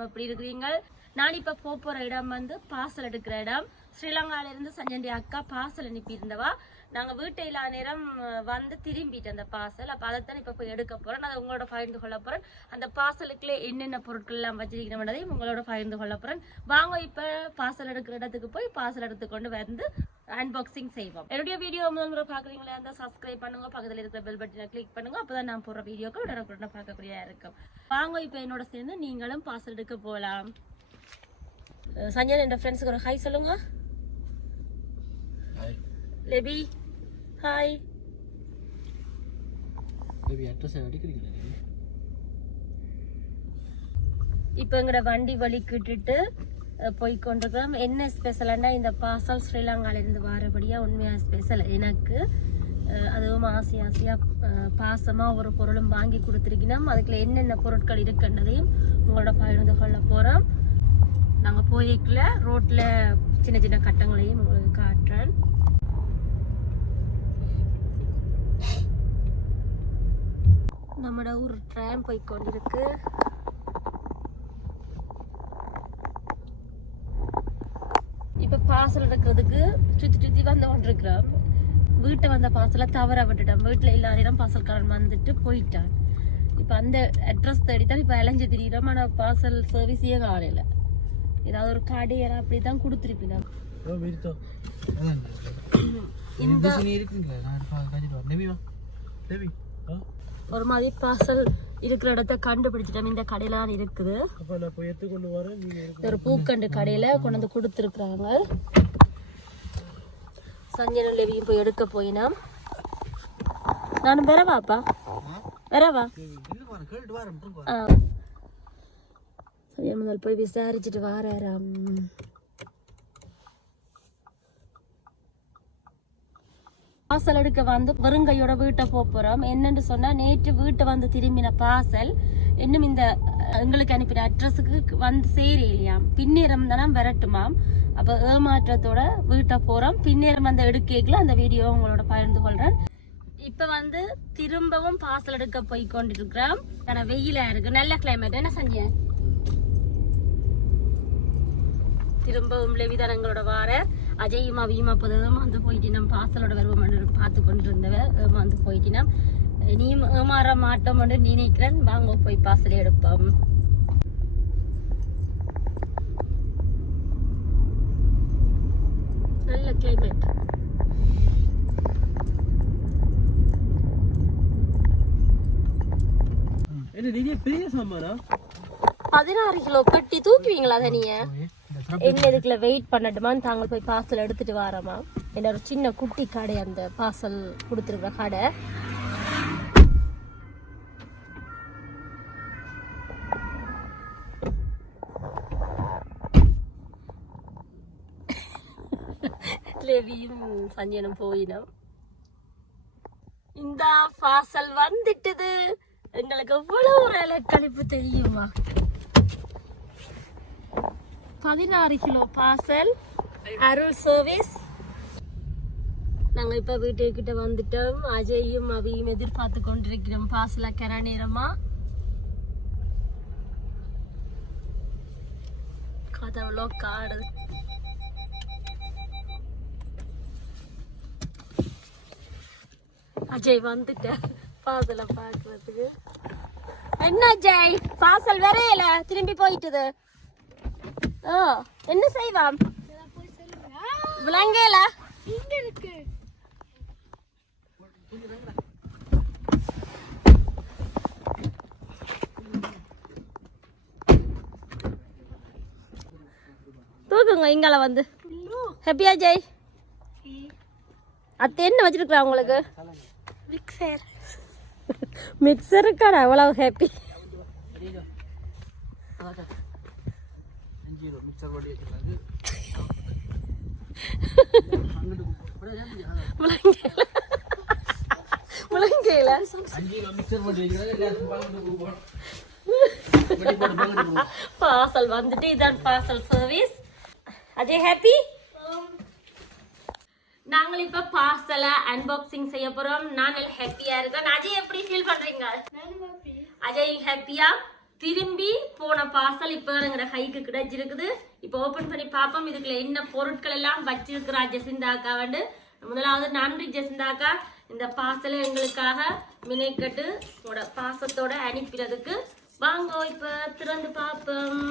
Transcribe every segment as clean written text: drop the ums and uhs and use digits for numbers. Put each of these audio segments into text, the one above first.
வணக்கம். எப்படி இருக்கிறீங்க? நான் இப்ப போற இடம் வந்து பார்சல் எடுக்கிற இடம். ஸ்ரீலங்கால இருந்து சஞ்சண்டி அக்கா பார்சல் அனுப்பி இருந்தவா. நாங்க வீட்டையில நேரம் வந்து திரும்பிட்டு அந்த பார்சல். அப்ப அதைத்தான் இப்ப போய் எடுக்க போறேன். அதை உங்களோட பகிர்ந்து கொள்ள போறேன். அந்த பார்சலுக்குள்ள என்னென்ன பொருட்கள் எல்லாம் வச்சிருக்கிறோம் உங்களோட பகிர்ந்து கொள்ள போறேன். வாங்க இப்ப பார்சல் எடுக்கிற இடத்துக்கு போய் பார்சல் எடுத்துக்கொண்டு வந்து அன்பாக்சிங் செய்வோம். என்னுடைய வீடியோ முதல் முறை பாக்குறீங்களா இருந்தா சப்ஸ்கிரைப் பண்ணுங்க, பக்கத்துல இருக்கிற பெல் பட்டனை கிளிக் பண்ணுங்க. அப்பதான் நான் போற வீடியோக்கள் உடனுக்குடன் பார்க்கக்கூடியதா இருக்கும். வாங்க இப்ப என்னோட சேர்ந்து நீங்களும் பார்சல் எடுக்க போகலாம். சஞ்சய் என் ஃப்ரெண்ட்ஸுக்கு ஒரு ஹாய் சொல்லுங்க. லெபி ஹாய். இப்போ எங்களோட வண்டி வலிக்கிட்டு போய்கொண்டிருக்கிறோம். என்ன ஸ்பெஷல்னா இந்த பார்சல் ஸ்ரீலங்கால இருந்து வாரபடியா உண்மையா ஸ்பெஷல் எனக்கு. அதுவும் ஆசையா பாசமா ஒரு பொருளும் வாங்கி கொடுத்துருக்கணும். அதுக்குள்ள என்னென்ன பொருட்கள் இருக்குன்றதையும் உங்களோட பகிர்ந்து கொள்ள போறோம். நாங்க போய்க்குள்ள ரோட்ல சின்ன சின்ன கட்டங்களையும் உங்களுக்கு காட்டுறேன். நம்மட ஒரு ட்ராம் போய்கொண்டிருக்கு. இப்ப பார்சல் எடுக்கிறதுக்கு சுத்தி வந்து கொண்டிருக்கிறோம். வீட்டை வந்த பார்சலை தவற விட்டுட்டோம். வீட்டுல எல்லாரும் பார்சல்காரன் வந்துட்டு போயிட்டான். இப்ப அந்த அட்ரஸ் தேடித்தான் இப்ப இளைஞ்சு திரியிறோம். ஆனா பார்சல் சர்வீஸே காலையில ஏதாவது ஒரு கடையெல்லாம் அப்படிதான் கொடுத்துருப்பீங்க. ஒரு மாதிரி பார்சல் இருக்கிற இடத்த கண்டுபிடிச்சிட்டோம். இந்த கடையில இருக்குது ஒரு பூக்கண்டு கடையில கொண்டு வந்து கொடுத்துருக்குறாங்க. சஞ்சனும் லெவியும் போய் எடுக்க போயினோம். நானும் வரவாப்பா வரவா? முதல் போய் விசாரிச்சுட்டு வாராம். பார்சல் எடுக்க வந்து வெறுங்கையோட வீட்டை போறோம். என்னன்னு சொன்னா நேற்று வீட்டை வந்து திரும்பின பார்சல் இன்னும் இந்த எங்களுக்கு அனுப்பின அட்ரஸுக்கு வந்து சேரலையாம். பின்னேரம் தானே விரட்டுமாம். அப்ப ஏமாற்றத்தோட வீட்டை போறோம். பின்னேரம் வந்து எடுக்கல அந்த வீடியோ உங்களோட பகிர்ந்து கொள்றேன். இப்ப வந்து திரும்பவும் பார்சல் எடுக்க போய் கொண்டிருக்கிறோம். ஆனா வெயிலா இருக்கு, நல்ல கிளைமேட். என்ன செஞ்ச? திரும்பவும் லெவிதானங்களோட வார அஜயுமா வீமா புதவும் வந்து போயிட்டினம். பார்சலோட வருவோம் பார்த்து கொண்டு இருந்தவ வந்து போயிட்டினம். நீயும் ஏமாற மாட்டோம் என்று நினைக்கிறேன். வாங்க போய் பார்சல் எடுப்போம். நல்ல கிளைமேட். பெரிய சாமானா 16 கிலோ பெட்டி தூக்குவீங்களா? தனிய என்ன இதுக்குள்ள வெயிட் பண்ணட்டுமான்னு தாங்க போய் பார்சல் எடுத்துட்டு வாரமா. என்ன ஒரு சின்ன குட்டி கடை அந்த பார்சல் கொடுத்துருக்க கடை. லெவியும் சஞ்சனும் போயினோம். இந்த பார்சல் வந்துட்டுது. எங்களுக்கு எவ்வளவு ஒரு இலக்கழிப்பு தெரியுமா? 16 கிலோ பார்சல் அருள் சர்வீஸ். நாங்க இப்ப வீட்டுக்கிட்ட வந்துட்டோம். அஜயும் அவையும் எதிர்பார்த்து கொண்டிருக்கிறோம் பார்சல கர நேரமா. கதவுலோ காடு. அஜய் வந்துட்ட பார்சல பாக்குறதுக்கு. என்ன அஜய் பார்சல் வரையல திரும்பி போயிட்டுது. என்ன செய்வாம் விளங்கல? இங்க இருக்கு. தூக்குங்க இங்கால வந்து. ஹாப்பியா ஜெய்? அத்தை என்ன வச்சிருக்கா உங்களுக்கு? மிக்சர். மிக்சர் இருக்காடா அவ்வளவு ஹாப்பி. பார்சல் வந்துட்டு இதான் பார்சல் சர்வீஸ். அஜய் ஹாப்பி? நாங்கள் இப்ப பார்சல அன்பாக்சிங் செய்ய போறோம். நான் ஹாப்பியா இருக்கேன். அஜய் எப்படி ஃபீல் பண்றீங்க? அஜய் ஹாப்பியா? திரும்பி போன பார்சல் இப்ப எங்கட கைக்கு கிடைச்சிருக்குது. இப்ப ஓபன் பண்ணி பாப்போம் இதுக்குள்ள என்ன பொருட்கள் எல்லாம் வச்சிருக்கிறா ஜெசிந்தாக்கா. வந்து முதலாவது நன்றி ஜெசிந்தாக்கா, இந்த பார்சலை எங்களுக்காக மினைக்கட்டு உங்களோட பாசத்தோட அனுப்பினதுக்கு. வாங்க இப்ப திறந்து பாப்போம்.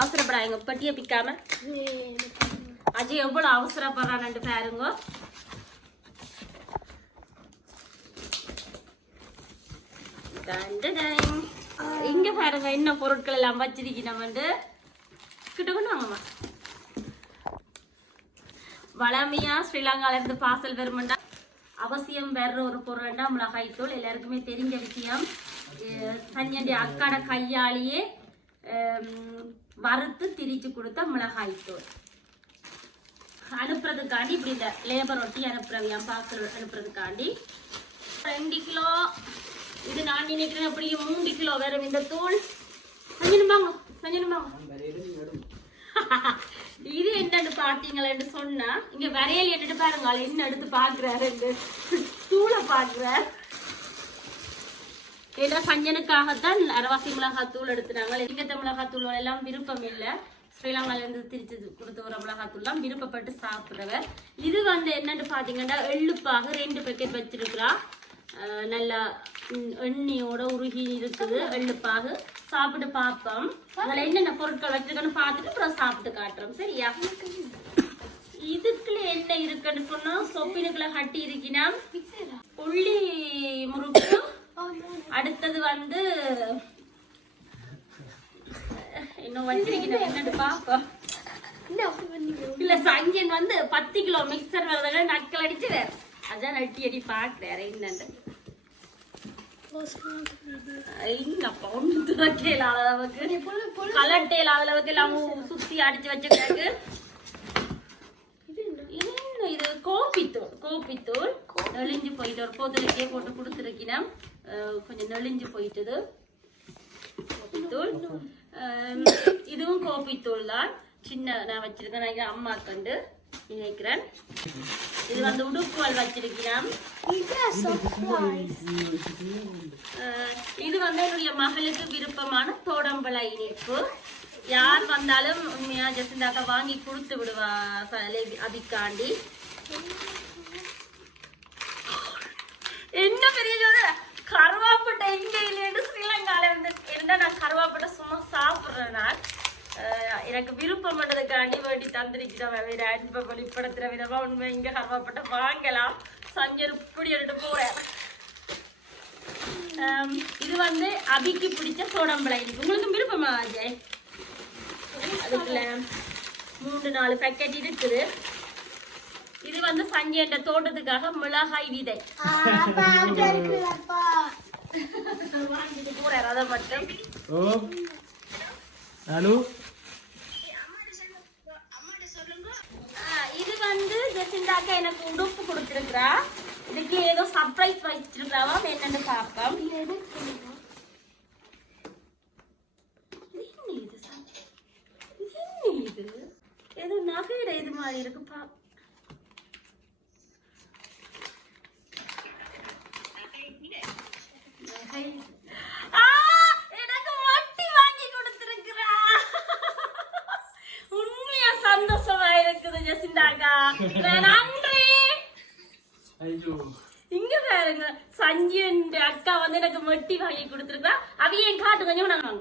அவசரப்படா எங்க பட்டிய பிக்காம. அஜய் எவ்வளவு அவசரப்படுறான்னு பாருங்க. இங்க பாருங்க என்ன பொருட்கள் எல்லாம் வச்சிருக்கணும். வந்து கிட்ட வாங்கம்மா. வளமையா ஸ்ரீலங்கால இருந்து பார்சல் வருமெண்டா அவசியம் வேற ஒரு பொருள்டா மிளகாய் தூள். எல்லாருக்குமே தெரிஞ்ச விஷயம். சஞ்சண்டி அக்காட கையாலேயே வறுத்து திரிச்சு கொடுத்த மிளகாய் தூள் அனுப்புறதுக்காண்டி இப்படி இந்த லேபர் ஒட்டி அனுப்புறவியாம் பார்சல் அனுப்புறதுக்காண்டி 2 கிலோ. இது நான் நினைக்கிறேன் அப்படியே 3 கிலோ வரும் இந்த தூள். சஞ்சனுமாங்க இது என்னன்னு பாத்தீங்களேன்னு சொன்னா இங்க வரையல் என்னட்டு பாருங்க. என்ன எடுத்து பாக்குறாரு தூளை பாக்குறாரு. ஏன்னா சஞ்சனுக்காகத்தான் அரவாசி மிளகாய் தூள் எடுத்துனாங்க. இங்கத்த மிளகாய் தூள் எல்லாம் விருப்பம் இல்லை. ஸ்ரீலங்கால இருந்து திரிச்சு கொடுத்து வர மிளகாய் தூள் தான் விருப்பப்பட்டு சாப்பிடுறவர். இது வந்து என்னன்னு பாத்தீங்கன்னா எள்ளுப்பாக 2 பேக்கெட் வச்சிருக்கிறா. நல்லா எண்ணெயோட உருகி இருக்குது எள்ளுப்பாகு. சாப்பிட்டு பார்ப்போம் அதில் என்னென்ன பொருட்கள் வச்சிருக்கன்னு பார்த்துட்டு அப்புறம் சாப்பிட்டு காட்டுறோம். சரியா? இதுக்குள்ள என்ன இருக்குன்னு சொன்னா சொப்பினுக்குள்ள கட்டி இருக்கினா உள்ளி முறுக்கு. அடுத்தது வந்து இன்னும் வச்சிருக்கீங்க என்னன்னு பாப்போம். இல்ல சஞ்சன் வந்து 10 கிலோ மிக்சர் வரத நக்கல் அடிச்சு அதான் அடி பாக்குறாரு. என்னன்னு கலட்டேல அளவுக்கு எல்லாம் சுத்தி அடிச்சு வச்சிருக்காரு. இது கோப்பித்தூள் நெளிஞ்சு போயிட்டு ஒரு போதுலக்கே போட்டு கொடுத்துருக்கினா கொஞ்சம் நெளிஞ்சு போயிட்டது கோப்பித்தூள். இதுவும் கோப்பித்தூள் தான். சின்ன நான் வச்சிருக்கேன். நான் அம்மா கண்டு நினைக்கிறேன். இது வந்து உடுப்புகள் வச்சிருக்கிறேன். இது வந்து என்னுடைய மகளுக்கு விருப்பமான தோடம்பழ இனிப்பு. யார் வந்தாலும் உண்மையா ஜெசிந்தாக்கா வாங்கி கொடுத்து விடுவா அபிக்காண்டி. என்ன பெரிய கருவாப்பட்டை எங்க இல்லைன்னு ஸ்ரீலங்கால இருந்து என்ன நான் கருவாப்பட்டை சும்மா சாப்பிடுறேன். நான் எனக்கு விருப்பம் பண்ணதுக்காண்டி வேண்டி தந்திரிக்கிறவ வேற அன்பை வெளிப்படுத்துற விதமா உண்மை இங்க கருவாப்பட்டை வாங்கலாம். சஞ்சர் இப்படி எடுத்து போறேன். இது வந்து அபிக்கு பிடிச்ச சோடம்பளை. உங்களுக்கு விருப்பமா அஜய்? அதுக்குள்ள 3-4 பேக்கெட் இருக்குது. இது வந்து சஞ்சயன்ற தோட்டத்துக்காக மிளகாய் விதை வாங்கிட்டு போறாரு. அதை மட்டும் இது வந்து ஜெசிந்தாக்கா எனக்கு உடுப்பு கொடுத்துருக்குறா. இதுக்கு ஏதோ சர்ப்ரைஸ் வச்சிருக்காவா என்னன்னு பாப்போம். இது ஏதோ நகையில இது மாதிரி இருக்கு. எனக்கு வட்டி வாங்கி கொடுத்திருக்கிறா. உண்மையா சந்தோஷமா இருக்குது ஜெசிந்தாக்கா. நன்றி. இங்க பாருங்க சஞ்சயன் அக்கா வந்து எனக்கு வட்டி வாங்கி கொடுத்திருக்கா. அவையும் காட்டு கொஞ்சம் நாங்க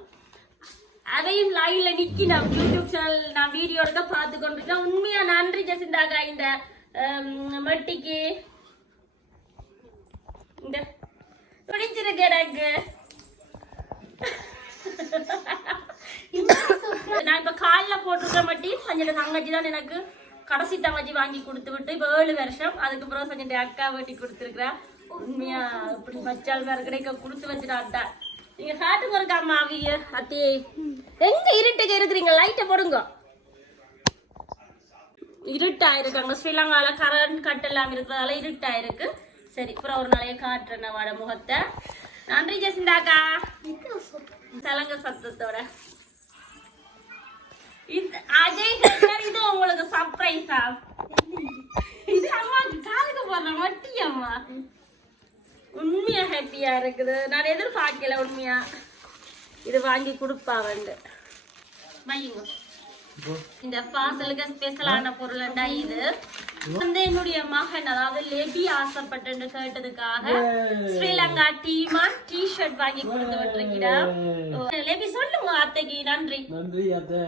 அதையும் லைவ்ல நிக்கி நான் யூடியூப் சேனல் நான் வீடியோ எடுக்க பார்த்து கொண்டிருக்கேன். உண்மையா நன்றி ஜெசிந்தாக்கா. இந்த மட்டிக்கு இந்த பிடிச்சிருக்கு எனக்கு. நான் இப்ப காலில் போட்டிருக்க மட்டி சஞ்சன தங்கச்சி தான் எனக்கு கடைசி தங்கச்சி வாங்கி கொடுத்து விட்டு இப்ப 7 வருஷம். அதுக்கப்புறம் சஞ்சன அக்கா வெட்டி கொடுத்துருக்குறா. உண்மையா இப்படி மச்சால் வேற கிடைக்க கொடுத்து வச்சுட்டாட்டா. நீங்க காட்டுக்கு இருக்காமா அவிய அத்தி எங்க இருட்டுக்கு இருக்கிறீங்க? லைட்டை போடுங்க. இருட்டா இருக்காங்க. ஸ்ரீலங்கால கரண்ட் கட் எல்லாம் இருக்கிறதால இருட்டா இருக்கு. சரி அப்புறம் ஒரு நாளைய காட்டுறேன் வாட முகத்தை. நன்றி ஜெசிந்தாக்கா. சலங்க சத்தத்தோட அஜய் இது உங்களுக்கு சர்ப்ரைஸா? ஆசைப்படுற மட்டியம்மா உண்மையா ஹாப்பியா இருக்குது. நான் எதிர்பார்க்கல உண்மையா இது வாங்கி கொடுப்பா வந்து வையுங்க. இந்த பார்சலுக்கு ஸ்பெஷலான பொருள்டா இது வந்து என்னுடைய மகன் அதாவது லேபி ஆசைப்பட்டு கேட்டதுக்காக ஸ்ரீலங்கா டீமா டி-ஷர்ட் வாங்கி கொடுத்து விட்டுருக்கீடா. லேபி சொல்லுங்க அத்தைக்கு நன்றி. நன்றி அத்தை.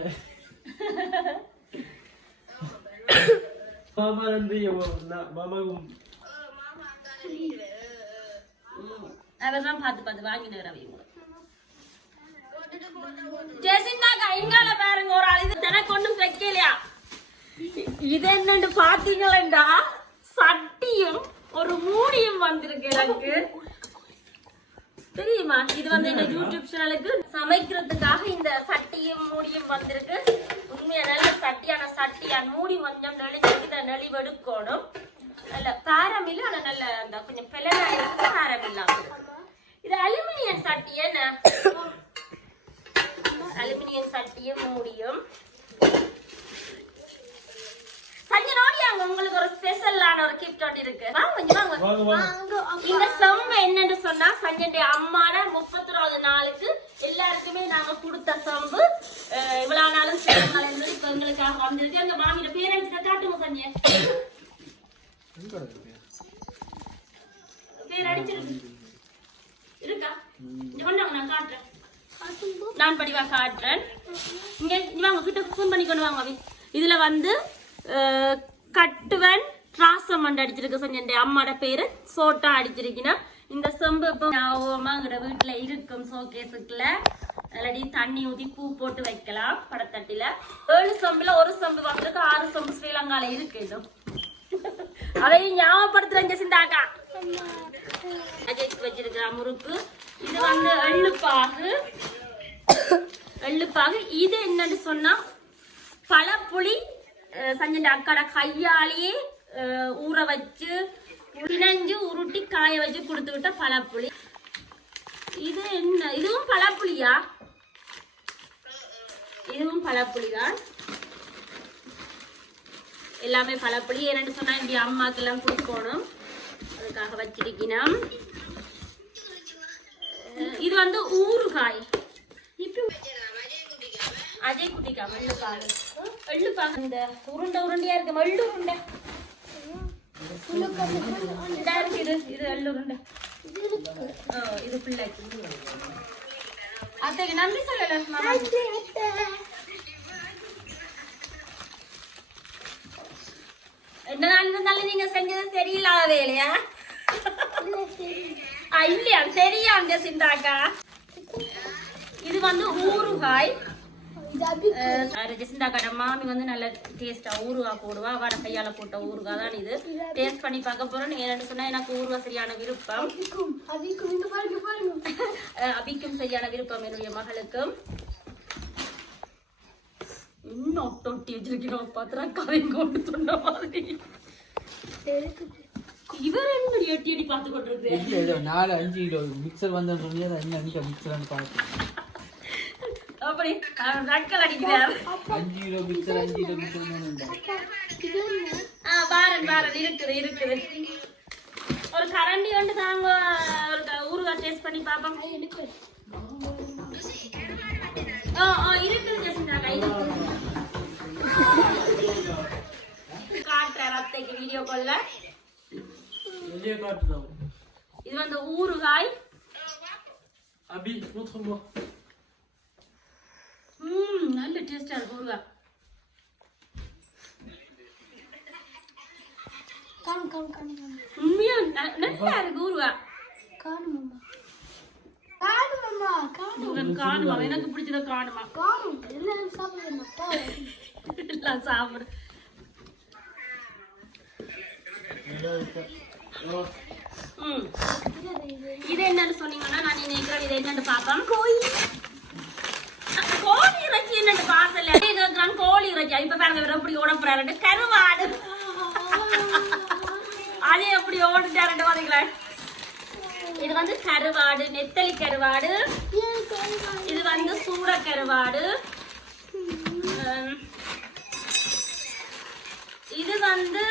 மாமா நன்றி மாமாவும் அவர்தான் பார்த்து வாங்கினவர் அவங்க. ஜெசிந்தாக்கா இங்கால பாருங்க ஒரு ஆள் இது எனக்கு ஒண்ணும் வைக்கலையா. இது என்னன்னு பாத்தீங்களா சட்டியும் ஒரு மூடியும் வந்திருக்கு எனக்கு தெரியுமா. இது வந்து இந்த யூடியூப் சேனலுக்கு சமைக்கிறதுக்காக இந்த சட்டியும் மூடியும் வந்திருக்கு. உண்மையா நல்ல சட்டியான சட்டியா மூடி கொஞ்சம் நெளிவெடுக்கணும். நல்ல பாரம் இல்ல ஆனா நல்ல அந்த கொஞ்சம் பிளனாயிருக்கு பாரம் இல்லாம. இது அலுமினியம் சட்டி என்ன அலுமினியம் சட்டியும் மூடியும் சஞ்சனோடியாங்க உங்களுக்கு ஒரு ஸ்பெஷலான ஒரு கிஃப்ட் ஒன்று இருக்கு. இந்த செம்பு என்னன்னு சொன்னா சஞ்சனுடைய அம்மாட 31வது நாளுக்கு எல்லாருக்குமே நாங்க கொடுத்த செம்பு. இவ்வளவு நாளும் இப்ப எங்களுக்காக வந்திருக்கு. எங்க மாமியோட பேரண்ட்ஸ் காட்டுங்க சஞ்சய். பேர் அடிச்சிருக்கு இருக்கா கொண்டாங்க நான் காட்டுறேன். நான் படிவா காட்டுறேன். இங்க வாங்க கிட்ட ஃபோன் பண்ணி கொண்டு வாங்க. இதுல வந்து கட்டுவன் ராசம் அடிச்சிருக்கு சஞ்சய் அம்மாட பேரு சோட்டா அடிச்சிருக்கீங்கன்னா இந்த செம்பு இப்போ ஞாபகமா எங்க வீட்டுல இருக்கும் ஷோகேஸுக்குள்ள இல்லாட்டி தண்ணி ஊத்தி பூ போட்டு வைக்கலாம் படத்தட்டில. 7 செம்புல ஒரு செம்பு வந்திருக்கு. 6 செம்பு ஸ்ரீலங்கால இருக்கு. இது அதையும் ஞாபகப்படுத்துறேன் ஜெசிந்தாக்கா. வச்சிருக்கிற முறுக்கு இது வந்து எள்ளுப்பாகு. இது என்னன்னு சொன்னா பழப்புளி சஞ்சய் அக்காட கையாலேயே ஊற வச்சு பிணைஞ்சு உருட்டி காய வச்சு கொடுத்து விட்ட பழப்புளி. இது என்ன இதுவும் பழப்புளியா? இதுவும் பழப்புளிதான். எல்லாமே பழப்புளி. என்னன்னு சொன்னா இப்படி அம்மாக்கு எல்லாம் கொடுக்கணும் அதுக்காக வச்சிருக்கணும். இது வந்து ஊறுகாய். அதே குட்டிக்கா எள்ளுப்பாகு இந்த உருண்டையா இருக்கு எள்ளு உருண்டை. இது எள்ளு உருண்டை. இது பிள்ளைக்கு அத்தைக்கு நன்றி சொல்லல. என்ன இருந்தாலும் நீங்க செஞ்சது சரியில்லாத வேலையா இல்லையா? சரியா ஜெசிந்தாக்கா. இது வந்து ஊறுகாய். ஜெசிந்தாக்காட மாமி வந்து நல்ல டேஸ்டா ஊறுகாய் போடுவா. அவட கையால போட்ட ஊறுகாய் தான் இது. டேஸ்ட் பண்ணி பார்க்க போறோம். என்னன்னு சொன்னா எனக்கு ஊறுகாய் சரியான விருப்பம். அபிக்கும் சரியான விருப்பம் என்னுடைய மகளுக்கும். இன்னும் தொட்டி வச்சிருக்கிறோம் பாத்திரா கதை கொண்டு சொன்ன மாதிரி. இவர் என்ன எட்டி எட்டி பார்த்து கொண்டிருக்கு. 4-5 கிலோ மிக்சர் வந்து சொன்னீங்க என்ன மிக்சர் பார்த்து அப்படி ரக்கல் அடிக்கிறார். 5 கிலோ மிக்சர் 5 கிலோ மிக்சர் பாரன் இருக்குது. ஒரு கரண்டி வந்து தாங்க ஒரு ஊறுகாய் டேஸ்ட் பண்ணி பாப்போம். இருக்குது ஜெசிந்தாக்கா. காட்டுற அத்தைக்கு வீடியோ கால்ல. இது வந்து ஊறுகாய். நல்ல டேஸ்டா இருக்கு ஊறுகாய். உண்மையா நல்லா இருக்கு ஊறுகாய். காணுமா எனக்கு பிடிச்சத காணுமா எல்லாம் சாப்பிடு. இது என்னன்னு சொன்னீங்கன்னா நான் நினைக்கிறேன் இது என்னன்னு பாப்பேன். கோழி இறைச்சி என்னன்னு பார்சல் கோழி இறைச்சி. இப்ப பாருங்க எப்படி ஓட போறாரு. கருவாடு அதே எப்படி ஓடிட்டாரு பாத்தீங்களா. இது வந்து கருவாடு நெத்தலி கருவாடு. இது வந்து சூட கருவாடு. இது வந்து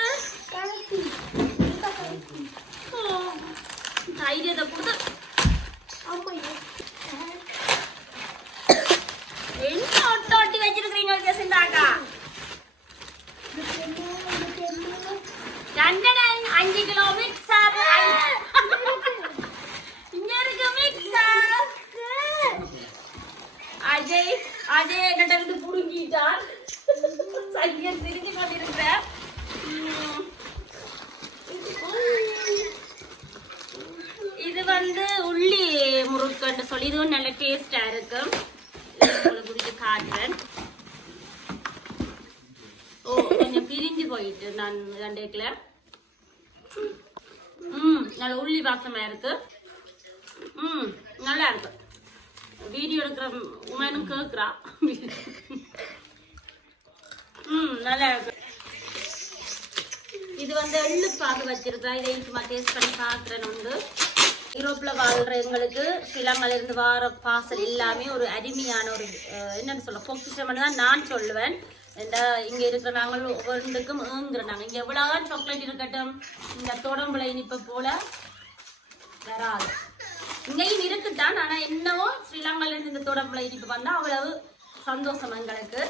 5 கிலோ மிக்சர். இங்க இருக்கு மிக்சர். அஜய் என்னட்ட இருந்து புடுங்கிட்டான். சையா சிரிச்சு கொண்டிருக்கிறேன். இது உள்ளி முறுக்குன்னு சொல்லி இதுவும் நல்ல டேஸ்டா இருக்கும். குடிச்சு காட்டுறேன். கொஞ்சம் பிரிஞ்சு போயிட்டு நான் ரெண்டேக்கல. நல்ல உள்ளி வாசமா இருக்கு. நல்லா இருக்கு. வீடியோ எடுக்கிற உமனும் கேக்குறா. நல்லா இருக்கு. இது எள்ளு பாகு வச்சிருக்கா. இதை சும்மா டேஸ்ட் பண்ணி பாக்குறேன். யூரோப்ல வாழ்ற எங்களுக்கு ஸ்ரீலங்கால இருந்து வார பார்சல் எல்லாமே ஒரு அருமையான ஒரு என்னன்னு சொல்ல பொக்கிஷம் தான் நான் சொல்லுவேன். இங்க இருக்கிற நாங்கள் ஒவ்வொன்றுக்கும் நாங்க இங்க எவ்வளவுதான் சாக்லேட் இருக்கட்டும், இந்த தோடம்புல இனிப்பை போல வராது. இங்கேயும் இருக்குட்டான். ஆனா என்னவோ ஸ்ரீலங்கால இருந்து இந்த தோடம்புல இனிப்பு வந்தா அவ்வளவு சந்தோஷம் எங்களுக்கு.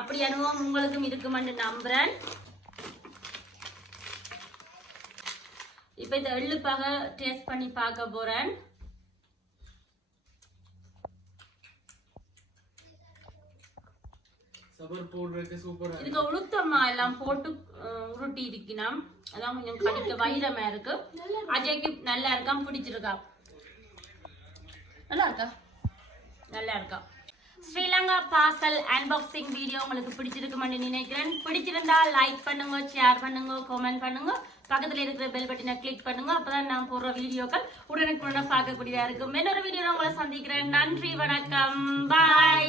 அப்படி அனுபவம் உங்களுக்கும் இருக்குமென்னு நம்புறேன். இப்ப இந்த எள்ளுப்பாக டேஸ்ட் பண்ணி பார்க்க போறேன். இதுக்கு உளுத்தம்மா எல்லாம் போட்டு உருட்டி இருக்கணும். அதான் கொஞ்சம் கடிக்க வைரமா இருக்கு. அஜய்க்கு நல்லா இருக்கா, பிடிச்சிருக்கா? நல்லா இருக்கா? நல்லா இருக்கா? ஸ்ரீலங்கா பார்சல் அன்பாக்சிங் வீடியோ உங்களுக்கு பிடிச்சிருக்குமென்னு நினைக்கிறேன். பிடிச்சிருந்தா லைக் பண்ணுங்க, ஷேர் பண்ணுங்க, கமெண்ட் பண்ணுங்க. பக்கத்துல இருக்கிற பெல் பட்டனை கிளிக் பண்ணுங்க. அப்பதான் நான் போடுற வீடியோக்கள் உடனுக்குடனே பார்க்கக்கூடியதா இருக்கும். இன்னொரு வீடியோ உங்களை சந்திக்கிறேன். நன்றி, வணக்கம், பாய்.